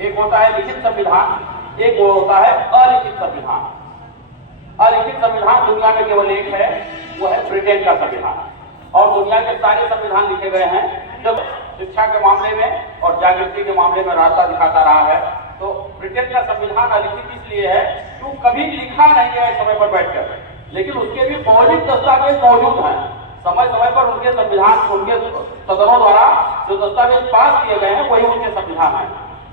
एक होता है लिखित संविधान, एक वो होता है अलिखित संविधान। अलिखित संविधान दुनिया में केवल एक है, वो है ब्रिटेन का संविधान। और दुनिया के सारे संविधान लिखे गए हैं जब शिक्षा के मामले में और जागृति के मामले में रास्ता दिखाता रहा है। तो ब्रिटेन का संविधान अलिखित इसलिए है कि कभी लिखा नहीं है समय पर बैठकर, लेकिन उसके भी मौलिक दस्तावेज मौजूद हैं। समय समय पर उनके संविधान, उनके सदनों द्वारा जो दस्तावेज पास किए गए हैं वही उनके संविधान है।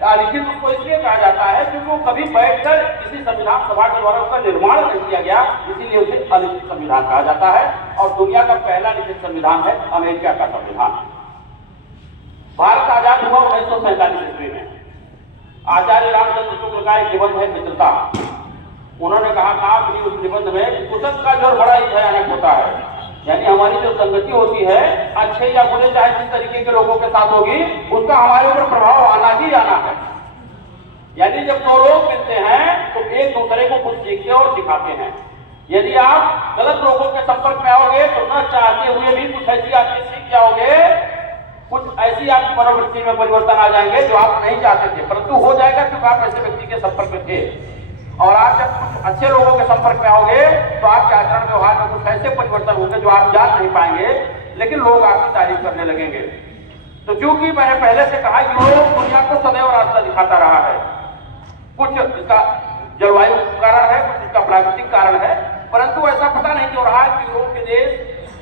अलिखित उसको इसलिए कहा जाता है क्योंकि वो कभी बैठकर किसी संविधान सभा के द्वारा उसका निर्माण नहीं किया गया, इसीलिए उसे अलिखित संविधान कहा जाता है। और दुनिया का पहला लिखित संविधान है अमेरिका का संविधान। भारत आजाद हुआ 1947 ईस्वी में। आचार्य रामचंद्र शुक्ल का एक निबंध है मित्रता। उन्होंने कहा था कि उस निबंध में कुसंग का जोर बड़ा ही भयानक होता है, यानी हमारी जो संगति होती है अच्छे या बुरे चाहे जिस तरीके के लोगों के साथ होगी उसका हमारे ऊपर प्रभाव आना ही आना है। यानी जब दो लोग मिलते हैं तो एक दूसरे को कुछ सीखते और सिखाते हैं। यदि आप गलत लोगों के संपर्क में आओगे तो न चाहते हुए भी कुछ ऐसी आपकी सीख जाओगे, कुछ ऐसी आपकी मनोवृत्ति में परिवर्तन आ जाएंगे जो आप नहीं चाहते थे, परंतु हो जाएगा क्योंकि आप ऐसे व्यक्ति के संपर्क में थे। और आप जब कुछ अच्छे लोगों के संपर्क में आओगे तो आपके आचरण व्यवहार में कुछ ऐसे परिवर्तन होंगे जो आप जान नहीं पाएंगे, लेकिन लोग आपकी तारीफ करने लगेंगे। तो चूंकि मैंने पहले से कहा यूरोप दुनिया को सदैव रास्ता दिखाता रहा है। कुछ इसका जलवायु कारण है, कुछ इसका प्राकृतिक कारण है, परंतु ऐसा पता नहीं क्यों रहा कि यूरोप के देश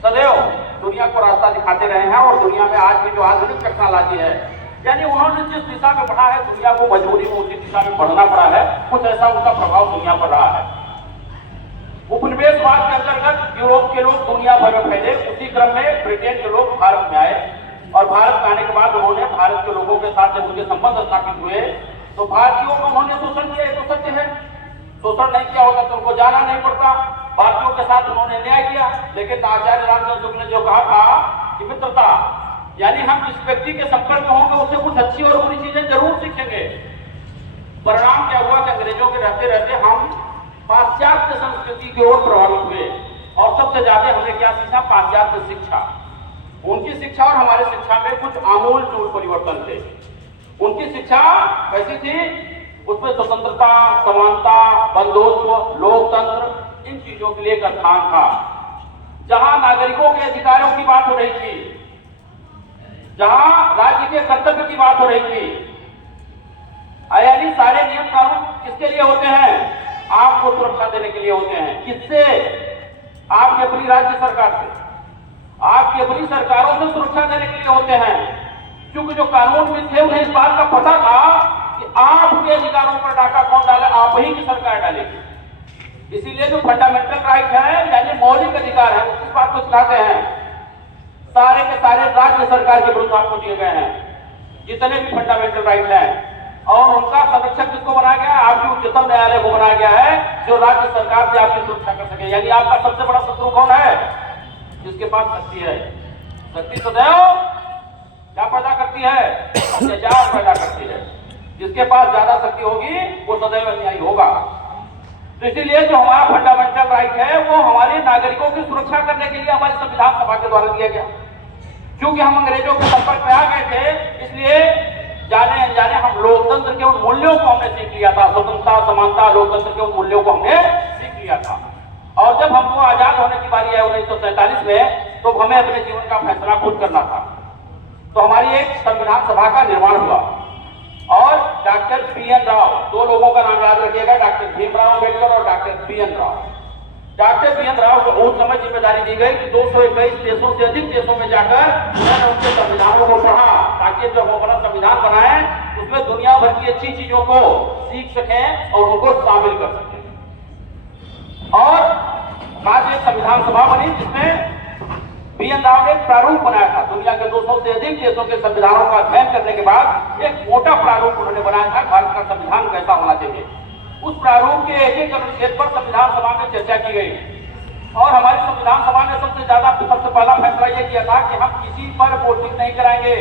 सदैव दुनिया को रास्ता दिखाते रहे हैं। और दुनिया में आज की जो आधुनिक टेक्नोलॉजी है, यानी उन्होंने जिस दिशा में बढ़ा है दुनिया को मजबूरी में उसी दिशा में बढ़ना पड़ा है, कुछ ऐसा उनका प्रभाव दुनिया पर रहा है। उपनिवेशवाद के अंतर्गत यूरोप के लोग दुनिया भर में फैले, उसी क्रम में ब्रिटेन के लोग भारत में आए। और भारत में आने के बाद उन्होंने भारत के लोगों के साथ जब उनके संबंध स्थापित हुए तो भारतीयों का उन्होंने शोषण किया। ये तो सत्य है, शोषण नहीं किया होता तो उनको जाना नहीं पड़ता। भारतीयों के साथ उन्होंने न्याय किया। लेकिन आचार्य रामचंद्र शुक्ल ने जो कहा था कि मित्रता, यानी हम जिस व्यक्ति के संपर्क में होंगे उससे कुछ अच्छी और बुरी चीजें जरूर सीखेंगे। परिणाम क्या हुआ कि अंग्रेजों के रहते रहते हम पाश्चात्य संस्कृति की ओर प्रभावित हुए। और सबसे ज्यादा हमने क्या सीखा? पाश्चात्य शिक्षा। उनकी शिक्षा और हमारी शिक्षा में कुछ आमूल चूल परिवर्तन थे। उनकी शिक्षा कैसी थी? उसमें स्वतंत्रता, समानता, बंधुत्व, लोकतंत्र, इन चीजों के लिए एक स्थान था। जहां नागरिकों के अधिकारों की बात हो रही थी, जहां राज्य के कर्तव्य की बात हो रही थी, यानी सारे नियम कानून किसके लिए होते हैं? आपको सुरक्षा देने के लिए होते हैं। किससे? आपकी अपनी राज्य सरकार से, आपकी अपनी सरकारों से सुरक्षा देने के लिए होते हैं। क्योंकि जो कानून भी थे उन्हें इस बात का पता था कि आपके अधिकारों पर डाका कौन डाले? आप ही की सरकार डालेगी। इसीलिए जो फंडामेंटल राइट है, यानी मौलिक अधिकार है, इस बात को सिखाते हैं। सारे के सारे राज्य सरकार के विरुद्ध आपको दिए गए हैं, जितने भी फंडामेंटल राइट हैं। और उनका संरक्षक किसको बनाया गया है? आपकी उच्चतम न्यायालय को बनाया गया है, जो राज्य सरकार से आपकी सुरक्षा कर सके। यानी आपका सबसे बड़ा शत्रु कौन है? जिसके पास शक्ति है। शक्ति सदैव क्या पैदा करती है? अत्याचार पैदा करती है। जिसके पास ज्यादा शक्ति होगी वो सदैव अन्यायी होगा। तो इसीलिए जो हमारा फंडामेंटल राइट है वो हमारे नागरिकों की सुरक्षा करने के लिए हमारी संविधान सभा के द्वारा दिया गया। क्योंकि हम अंग्रेजों के संपर्क में आ गए थे, इसलिए जाने अनजाने हम लोकतंत्र के उन मूल्यों को हमने सीख लिया था। स्वतंत्रता, समानता, लोकतंत्र के उन मूल्यों को हमने सीख लिया था। और जब हमको आजाद होने की बारी आई 1947 में, तो हमें अपने जीवन का फैसला खुद करना था। तो हमारी एक संविधान सभा का निर्माण हुआ और डॉक्टर पी.एन. राव, दो लोगों का नाम याद रखिएगा, डॉक्टर भीमराव अम्बेडकर और doctor PN. Rao. Doctor PN. Rao को उस समय जिम्मेदारी दी गई कि 221 देशों से अधिक देशों में जाकर उन्होंने उनके संविधानों को पढ़ा, ताकि जब वो अपना संविधान बनाए उसमें दुनिया भर की अच्छी चीजों को सीख सकें और उनको शामिल कर सकें। और बाद में संविधान सभा बनी, जिसमें पी.एन. राव ने एक प्रारूप बनाया था। दुनिया के 200 से अधिक देशों के संविधानों का अध्ययन करने के बाद एक मोटा प्रारूप उन्होंने बनाया था, भारत का संविधान कैसा होना चाहिए। उस प्रारूप के एक एक अनुच्छेद पर संविधान सभा में चर्चा की गई। और हमारी संविधान सभा ने सबसे पहला फैसला यह किया था कि हम किसी पर वोटिंग नहीं कराएंगे।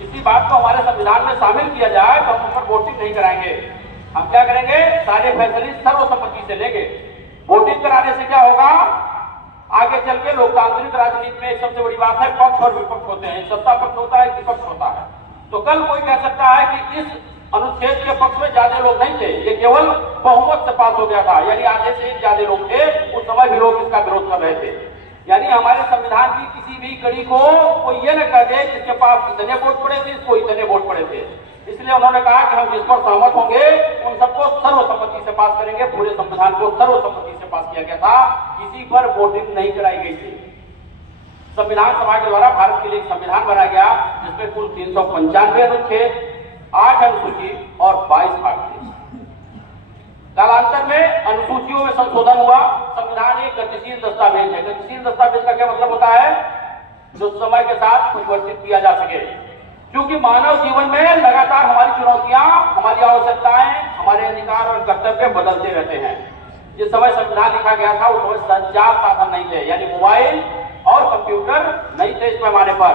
किसी बात को हमारे संविधान में शामिल किया जाए तो हम उस पर वोटिंग नहीं कराएंगे। हम क्या करेंगे? सारे फैसले सर्वसम्मति से लेंगे। वोटिंग कराने से क्या होगा? आगे चल के लोकतांत्रिक राजनीति में एक सबसे बड़ी बात है, पक्ष और विपक्ष होते हैं। सत्ता पक्ष होता है, विपक्ष होता है। तो कल कोई कह सकता है कि इस अनुच्छेद के लोग नहीं थे, ये केवल बहुमत से पास हो गया था, यानी आधे से ज्यादा लोग थे, उस समय भी लोग इसका विरोध कर रहे थे। यानी हमारे संविधान की किसी भी कड़ी को कोई ये न कह दे जिसके पास इतने वोट पड़े थे, इसको इतने वोट पड़े थे। इसलिए उन्होंने कहा कि हम जिस पर सहमत होंगे उन सबको सर्वसम्मति से पास करेंगे। पूरे संविधान को सर्वसम्मति से पास किया गया था, किसी पर वोटिंग नहीं कराई गई थी। संविधान सभा के द्वारा भारत के लिए एक संविधान बनाया गया जिसमें कुल 395 अनुच्छेद, 8 अनुसूची और 22 भाग थे। कालांतर में अनुसूचियों में संशोधन हुआ। संविधान एक गतिशील दस्तावेज है। गतिशील दस्तावेज का क्या मतलब होता है? जो समय के साथ परिवर्तित किया जा सके, क्योंकि मानव जीवन में लगातार हमारी चुनौतियां, हमारी आवश्यकताएं, हमारे अधिकार और कर्तव्य बदलते रहते हैं। जिस समय संविधान लिखा गया था उस समय संचार साधन नहीं थे, यानी मोबाइल और कंप्यूटर नहीं थे इस पैमाने पर।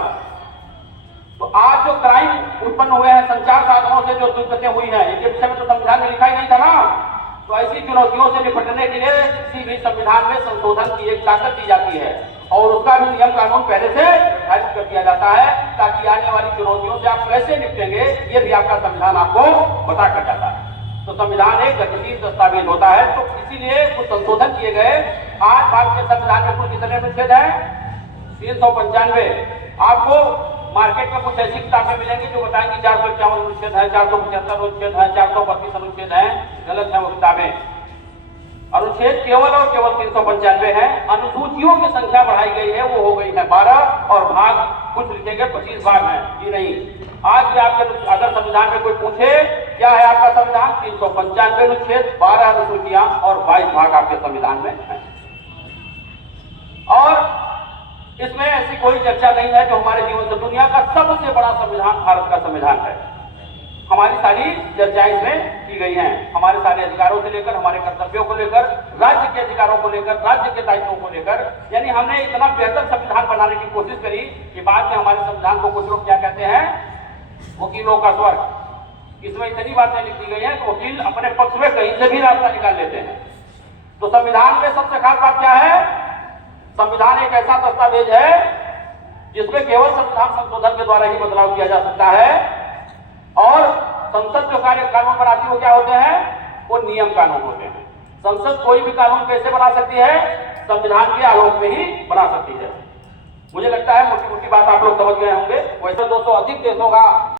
तो आज जो क्राइम उत्पन्न हुए हैं संचार साधनों से, जो दुर्गतियां हुई हैं, इनके विषय में तो संविधान में लिखा ही नहीं था ना। तो ऐसी चुनौतियों से निपटने के लिए किसी भी संविधान में संशोधन की एक ताकत दी जाती है और उसका भी नियम कानून पहले से निर्धारित कर दिया जाता है, ताकि आने वाली चुनौतियों से आप कैसे निपटेंगे ये भी आपका संविधान आपको बता कर जाता है। तो संविधान एक गतिशील दस्तावेज होता है। तो इसीलिए कुछ संशोधन किए गए। आज भारत के संविधान में कुल कितने अनुच्छेद हैं? 395। आपको मार्केट में कुछ ऐसी किताबें मिलेंगी जो बताएंगी 451 अनुच्छेद है, 475 अनुच्छेद है, 432 अनुच्छेद है। गलत है वो किताबें। अनुच्छेद केवल और केवल 395 है। अनुसूचियों की संख्या बढ़ाई गई है, वो हो गई है 12 और भाग कुछ लिखे गए 25 भाग हैं। जी नहीं, आज भी आपके अगर संविधान में कोई पूछे क्या है आपका संविधान, 395 अनुच्छेद, 12 अनुसूचियां और 22 भाग आपके संविधान में है। और इसमें ऐसी कोई चर्चा नहीं है जो हमारे जीवन से, दुनिया का सबसे बड़ा संविधान भारत का संविधान है। हमारी सारी चर्चाएं इसमें की गई हैं, हमारे सारे अधिकारों से लेकर, हमारे कर्तव्यों को लेकर, राज्य के अधिकारों को लेकर, राज्य के दायित्वों को लेकर। यानी हमने इतना बेहतर संविधान बनाने की कोशिश करी कि बाद में हमारे संविधान को कुछ लोग क्या कहते हैं, वकीलों का स्वर्ग। इसमें इतनी बातें लिखी गई हैं कि वकील अपने पक्ष में कहीं से भी रास्ता निकाल लेते हैं। तो संविधान में सबसे खास बात क्या है? संविधान एक ऐसा दस्तावेज है जिसमें केवल संविधान संशोधन के द्वारा ही बदलाव किया जा सकता है। और संसद जो कार्य कानून बनाती है वो क्या होते हैं? वो नियम कानून होते हैं। संसद कोई भी कानून कैसे बना सकती है? संविधान के आलोक में ही बना सकती है। मुझे लगता है मोटी मोटी बात आप लोग समझ गए होंगे। वैसे 200 अधिक देशों का